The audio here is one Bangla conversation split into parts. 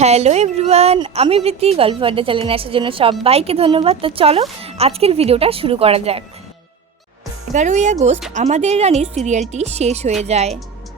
হ্যালো এভরিওয়ান, আমি প্রীতি। গল্প আড্ডা চ্যানেলে আসার জন্য সবাইকে ধন্যবাদ। তো চলো আজকের ভিডিওটা শুরু করা যাক। 11ই আগস্ট আমাদের রানী সিরিয়ালটি শেষ হয়ে যায়।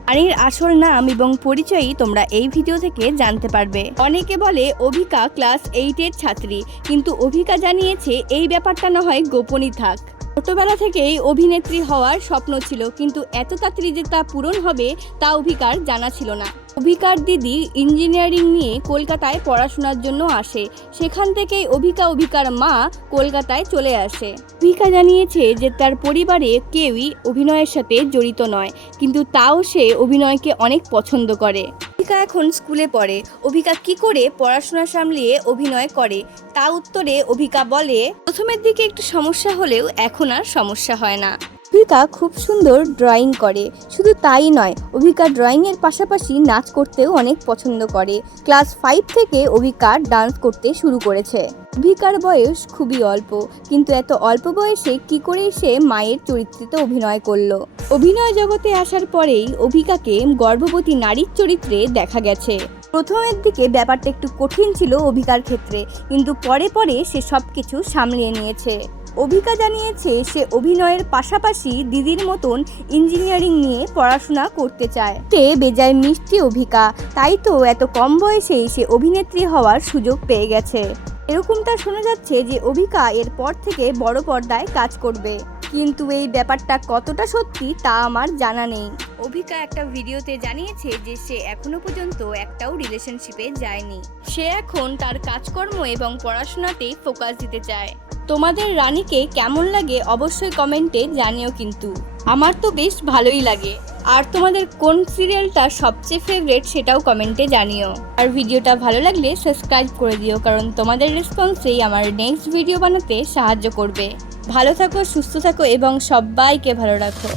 রানীর আসল নাম এবং পরিচয়ই তোমরা এই ভিডিও থেকে জানতে পারবে। অনেকে বলে অভিকা ক্লাস 8-এর ছাত্রী, কিন্তু অভিকা জানিয়েছে এই ব্যাপারটা না হয় গোপনই থাক। ছোটবেলা থেকেই অভিনেত্রী হওয়ার স্বপ্ন ছিল, কিন্তু এত তাড়াতাড়ি যে তা পূরণ হবে তা অভিকার জানা ছিল না। অভিকার দিদি ইঞ্জিনিয়ারিং নিয়ে কলকাতায় পড়াশোনার জন্য আসে। সেখান থেকেই অভিকার মা কলকাতায় চলে আসে। অভিকা জানিয়েছে যে তার পরিবারে কেউই অভিনয়ের সাথে জড়িত নয়, কিন্তু তাও সে অভিনয়কে অনেক পছন্দ করে। অভিকা এখন স্কুলে পড়ে। অভিকা কি করে পড়াশোনা সামলিয়ে অভিনয় করে তা উত্তরে অভিকা বলে, প্রথমের দিকে একটু সমস্যা হলেও এখন আর সমস্যা হয় না। অভিকা খুব সুন্দর ড্রয়িং করে। শুধু তাই নয়, অভিকা ড্রয়িংয়ের পাশাপাশি নাচ করতেও অনেক পছন্দ করে। ক্লাস 5 থেকে অভিকা ডান্স করতে শুরু করেছে। অভিকার বয়স খুবই অল্প, কিন্তু এত অল্প বয়সে কি করে সে মায়ের চরিত্রে অভিনয় করলো। অভিনয় জগতে আসার পরেই অভিকাকে গর্ভবতী নারীর চরিত্রে দেখা গেছে। প্রথমের দিকে ব্যাপারটা একটু কঠিন ছিল অভিকার ক্ষেত্রে, কিন্তু পরে পরে সে সবকিছু সামলিয়ে নিয়েছে। অভিকা জানিয়েছে সে অভিনয়ের পাশাপাশি দিদির মতন ইঞ্জিনিয়ারিং নিয়ে পড়াশোনা করতে চায়। সে বেজায় মিষ্টি অভিকা, তাই তো এত কম বয়সেই সে অভিনেত্রী হওয়ার সুযোগ পেয়ে গেছে। এরকমটা শোনা যাচ্ছে যে অভিকা এরপর থেকে বড় পর্দায় কাজ করবে, কিন্তু এই ব্যাপারটা কতটা সত্যি তা আমার জানা নেই। অভিকা একটা ভিডিওতে জানিয়েছে যে সে এখনো পর্যন্ত একটাও রিলেশনশিপে যায়নি। সে এখন তার কাজকর্ম এবং পড়াশোনাতেই ফোকাস দিতে চায়। তোমাদের রানীকে কেমন লাগে অবশ্যই কমেন্টে জানিও, কিন্তু আমার তো বেশ ভালোই লাগে। আর তোমাদের কোন সিরিয়ালটা সবচেয়ে ফেভারিট সেটাও কমেন্টে জানিও। আর ভিডিওটা ভালো লাগলে সাবস্ক্রাইব করে দিও, কারণ তোমাদের রেসপন্সেই আমার নেক্সট ভিডিও বানাতে সাহায্য করবে। ভালো থাকো, সুস্থ থাকো এবং সবাইকে ভালো রাখো।